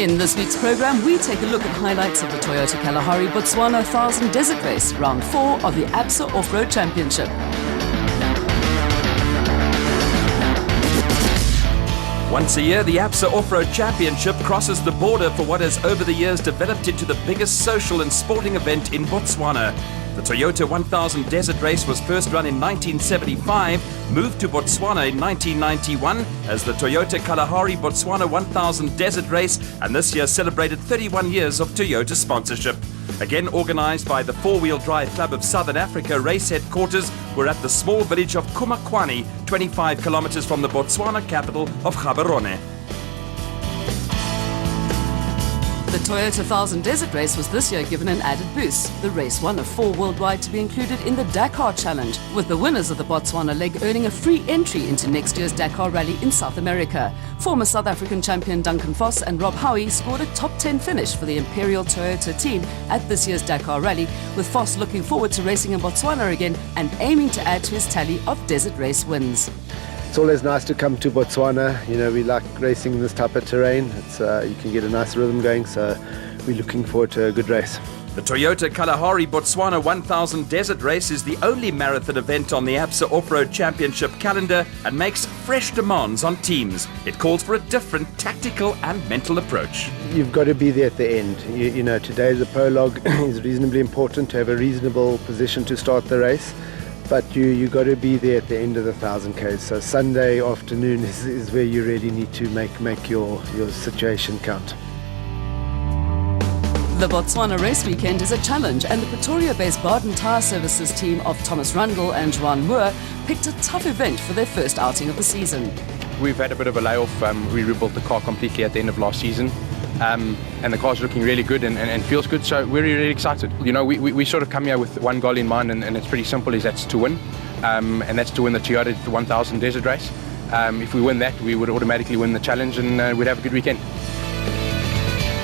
In this week's programme, we take a look at highlights of the Toyota Kalahari Botswana 1000 Desert Race, Round 4 of the ABSA Off-Road Championship. Once a year, the ABSA Off-Road Championship crosses the border for what has over the years developed into the biggest social and sporting event in Botswana. The Toyota 1000 Desert Race was first run in 1975, moved to Botswana in 1991 as the Toyota Kalahari Botswana 1000 Desert Race, and this year celebrated 31 years of Toyota sponsorship. Again organised by the Four-Wheel Drive Club of Southern Africa, race headquarters were at the small village of Kumakwani, 25 kilometres from the Botswana capital of Gaborone. The Toyota 1000 Desert Race was this year given an added boost. The race one of 4 worldwide to be included in the Dakar Challenge, with the winners of the Botswana leg earning a free entry into next year's Dakar Rally in South America. Former South African champion Duncan Voss and Rob Howie scored a top 10 finish for the Imperial Toyota team at this year's Dakar Rally, with Voss looking forward to racing in Botswana again and aiming to add to his tally of desert race wins. It's always nice to come to Botswana. You know, we like racing in this type of terrain. You can get a nice rhythm going, so we're looking forward to a good race. The Toyota Kalahari Botswana 1000 Desert Race is the only marathon event on the ABSA Off-Road Championship calendar and makes fresh demands on teams. It calls for a different tactical and mental approach. You've got to be there at the end. You know, today the prologue is reasonably important to have a reasonable position to start the race. But you got to be there at the end of the 1000 Ks. So Sunday afternoon is where you really need to make your situation count. The Botswana race weekend is a challenge, and the Pretoria-based Baden Tyre Services team of Thomas Rundle and Joan Moore picked a tough event for their first outing of the season. We've had a bit of a layoff. We rebuilt the car completely at the end of last season. And the car's looking really good and feels good, so we're really excited. You know, we sort of come here with one goal in mind, and it's pretty simple, that's to win. And that's to win the Toyota 1000 Desert Race. If we win that, we would automatically win the challenge, and we'd have a good weekend.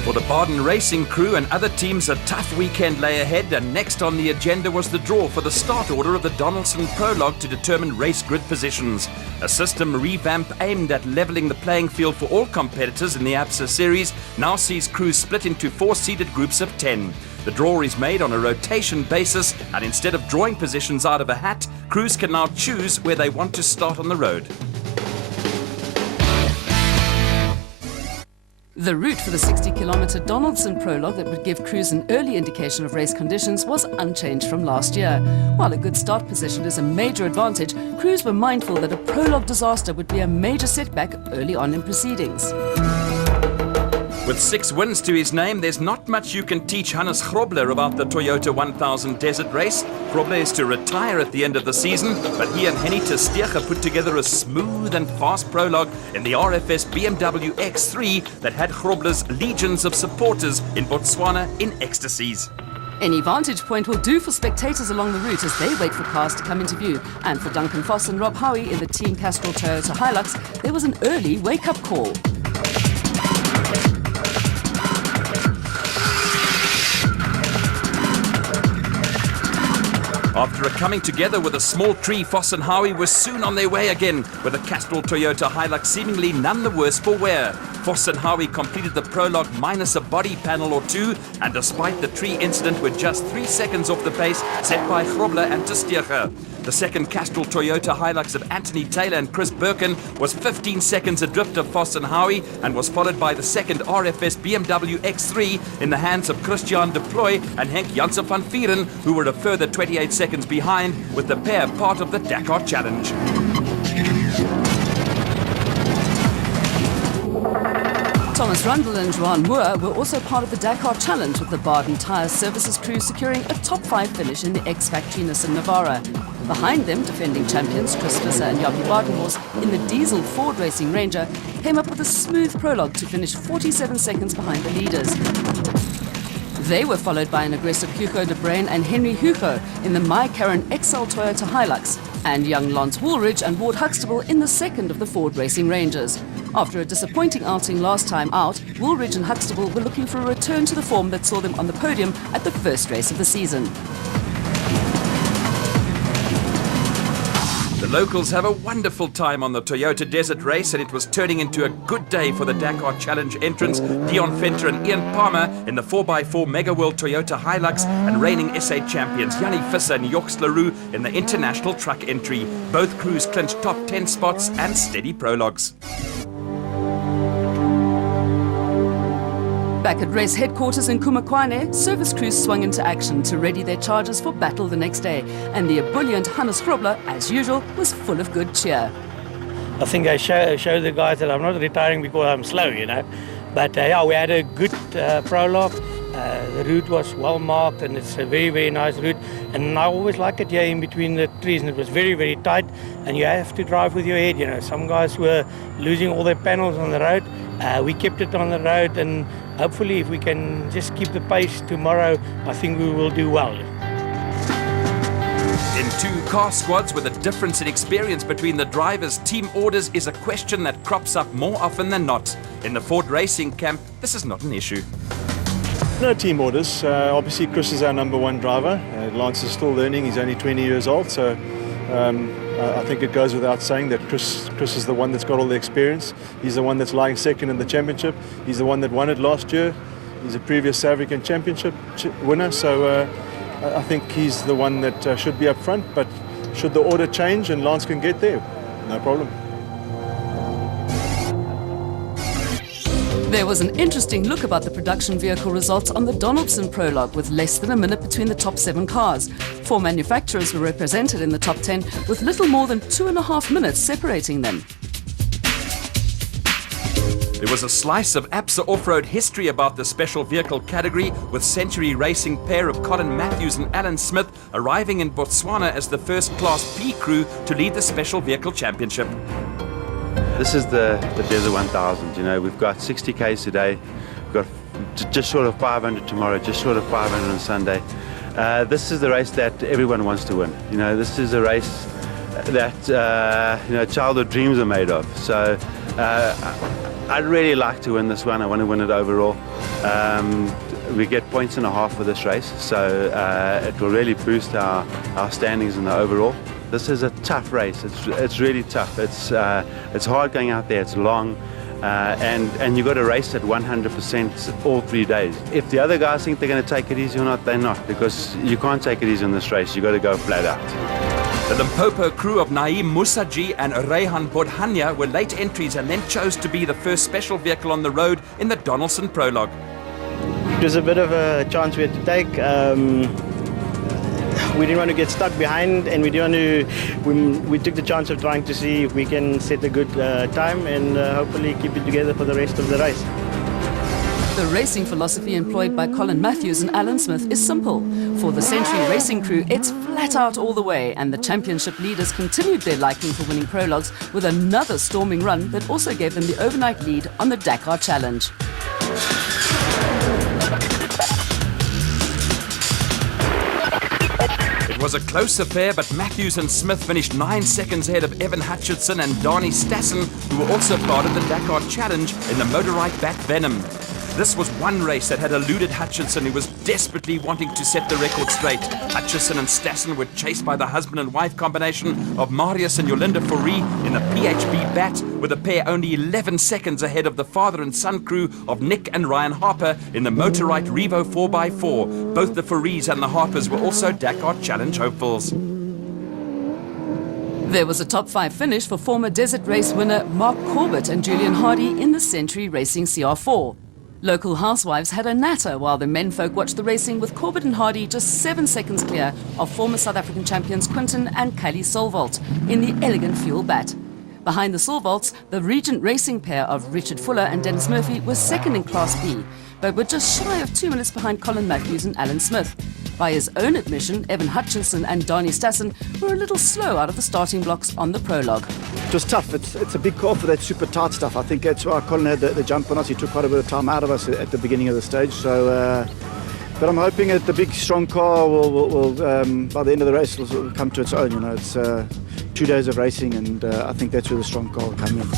For the Baden racing crew and other teams, a tough weekend lay ahead, and next on the agenda was the draw for the start order of the Donaldson Prologue to determine race grid positions. A system revamp aimed at levelling the playing field for all competitors in the ABSA series now sees crews split into 4-seeded groups of 10. The draw is made on a rotation basis, and instead of drawing positions out of a hat, crews can now choose where they want to start on the road. The route for the 60-kilometre Donaldson Prologue that would give crews an early indication of race conditions was unchanged from last year. While a good start position is a major advantage, crews were mindful that a prologue disaster would be a major setback early on in proceedings. With 6 wins to his name, there's not much you can teach Hannes Grobler about the Toyota 1000 Desert Race. Grobler is to retire at the end of the season, but he and Henny Tersteege put together a smooth and fast prologue in the RFS BMW X3 that had Grobler's legions of supporters in Botswana in ecstasies. Any vantage point will do for spectators along the route as they wait for cars to come into view. And for Duncan Voss and Rob Howie in the Team Castrol Toyota Hilux, there was an early wake-up call. After a coming together with a small tree, Voss and Howie were soon on their way again, with the Castrol Toyota Hilux seemingly none the worse for wear. Voss and Howie completed the prologue minus a body panel or two, and despite the tree incident were just 3 seconds off the pace set by Grobler and Tersteege. The second Castrol Toyota Hilux of Anthony Taylor and Chris Birkin was 15 seconds adrift of Voss and Howie, and was followed by the second RFS BMW X3 in the hands of Christian de Ploy and Henk Janssen van Vieren, who were a further 28 seconds behind, with the pair part of the Dakar Challenge. Thomas Rundle and Joan Moore were also part of the Dakar Challenge, with the Baden Tyre Services crew securing a top 5 finish in the X-Factory Nissan Navara. Behind them, defending champions Chris Visser and Jappie Badenhorst in the diesel Ford Racing Ranger came up with a smooth prologue to finish 47 seconds behind the leaders. They were followed by an aggressive Hugo de Bruin and Henry Hugo in the My Karen XL Toyota Hilux, and young Lance Woolridge and Ward Huxtable in the second of the Ford Racing Rangers. After a disappointing outing last time out, Woolridge and Huxtable were looking for a return to the form that saw them on the podium at the first race of the season. The locals have a wonderful time on the Toyota Desert Race, and it was turning into a good day for the Dakar Challenge entrants Dion Venter and Ian Palmer in the 4x4 Mega World Toyota Hilux, and reigning SA champions Yanni Visser and Joks Leroux in the international truck entry. Both crews clinched top 10 spots and steady prologues. Back at race headquarters in Kumakwane, service crews swung into action to ready their chargers for battle the next day, and the ebullient Hannes Grobler, as usual, was full of good cheer. I think I show the guys that I'm not retiring because I'm slow, you know. But yeah, we had a good prologue. The route was well marked, and it's a very, very nice route. And I always like it here in between the trees, and it was very, very tight. And you have to drive with your head, you know. Some guys were losing all their panels on the road. We kept it on the road, and hopefully if we can just keep the pace tomorrow, I think we will do well. In two car squads with a difference in experience between the drivers, team orders is a question that crops up more often than not. In the Ford Racing camp, this is not an issue. No team orders. Obviously, Chris is our number one driver. Lance is still learning. He's only 20 years old, so I think it goes without saying that Chris is the one that's got all the experience. He's the one that's lying second in the championship. He's the one that won it last year. He's a previous South African championship winner, so I think he's the one that should be up front. But should the order change and Lance can get there, no problem. There was an interesting look about the production vehicle results on the Donaldson prologue, with less than a minute between the top 7 cars. 4 manufacturers were represented in the top 10, with little more than 2.5 minutes separating them. There was a slice of ABSA off-road history about the special vehicle category, with Century Racing pair of Colin Matthews and Alan Smith arriving in Botswana as the first Class P crew to lead the special vehicle championship. This is the Desert 1000, you know, we've got 60Ks today, we've got just short of 500 tomorrow, just short of 500 on Sunday. This is the race that everyone wants to win. You know, this is a race that, you know, childhood dreams are made of. So I'd really like to win this one. I want to win it overall. We get 1.5 points for this race, so it will really boost our standings in the overall. This is a tough race. It's really tough. It's hard going out there. It's long, and you've got to race at 100% all 3 days. If the other guys think they're going to take it easy or not, they're not, because you can't take it easy in this race. You've got to go flat out. The Limpopo crew of Naeem Musaji and Rehan Bodhania were late entries and then chose to be the first special vehicle on the road in the Donaldson prologue. It was a bit of a chance we had to take. We didn't want to get stuck behind, and we took the chance of trying to see if we can set a good time and hopefully keep it together for the rest of the race. The racing philosophy employed by Colin Matthews and Alan Smith is simple. For the Century Racing crew, it's flat out all the way, and the championship leaders continued their liking for winning prologues with another storming run that also gave them the overnight lead on the Dakar Challenge. It was a close affair, but Matthews and Smith finished 9 seconds ahead of Evan Hutchinson and Dani Stassen, who were also part of the Dakar Challenge in the motorized Bat Venom. This was one race that had eluded Hutchinson, who was desperately wanting to set the record straight. Hutchinson and Stassen were chased by the husband and wife combination of Marius and Yolinda Fourie in the PHB Bat, with the pair only 11 seconds ahead of the father and son crew of Nick and Ryan Harper in the Motorite Revo 4x4. Both the Fouries and the Harpers were also Dakar Challenge hopefuls. There was a top 5 finish for former Desert Race winner Mark Corbett and Julian Hardy in the Century Racing CR4. Local housewives had a natter while the menfolk watched the racing, with Corbett and Hardy just 7 seconds clear of former South African champions Quinton and Kylie Solvolt in the elegant Fuel Bat. Behind the Solvolts, the Regent Racing pair of Richard Fuller and Dennis Murphy were second in Class B, but were just shy of 2 minutes behind Colin Matthews and Alan Smith. By his own admission, Evan Hutchinson and Dani Stassen were a little slow out of the starting blocks on the prologue. It was tough. It's a big call for that super tight stuff. I think that's why Colin had the jump on us. He took quite a bit of time out of us at the beginning of the stage. So, but I'm hoping that the big, strong car will by the end of the race, will come to its own. You know, it's 2 days of racing, and I think that's where the strong car will come in.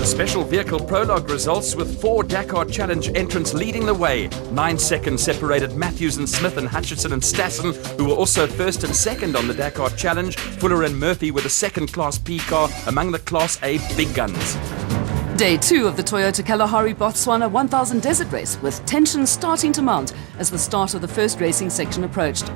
The special vehicle prologue results with 4 Dakar Challenge entrants leading the way. 9 seconds separated Matthews and Smith and Hutchinson and Stassen, who were also first and second on the Dakar Challenge. Fuller and Murphy were the second Class P car among the Class A big guns. Day 2 of the Toyota Kalahari Botswana 1000 Desert Race, with tensions starting to mount as the start of the first racing section approached.